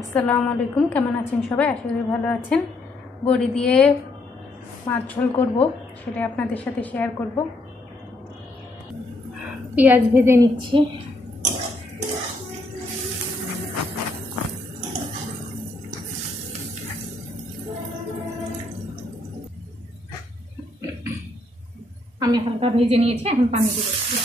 আসসালামু আলাইকুম, কেমন আছেন সবাই? আশা করি ভালো আছেন। বড়ি দিয়ে মাছ ঝোল করব, সেটা আপনাদের সাথে শেয়ার করব। পেঁয়াজ ভেজে নিচ্ছি। আমি হালকা ভেজে নিয়েছি, এখন পানি দিয়ে দিচ্ছি।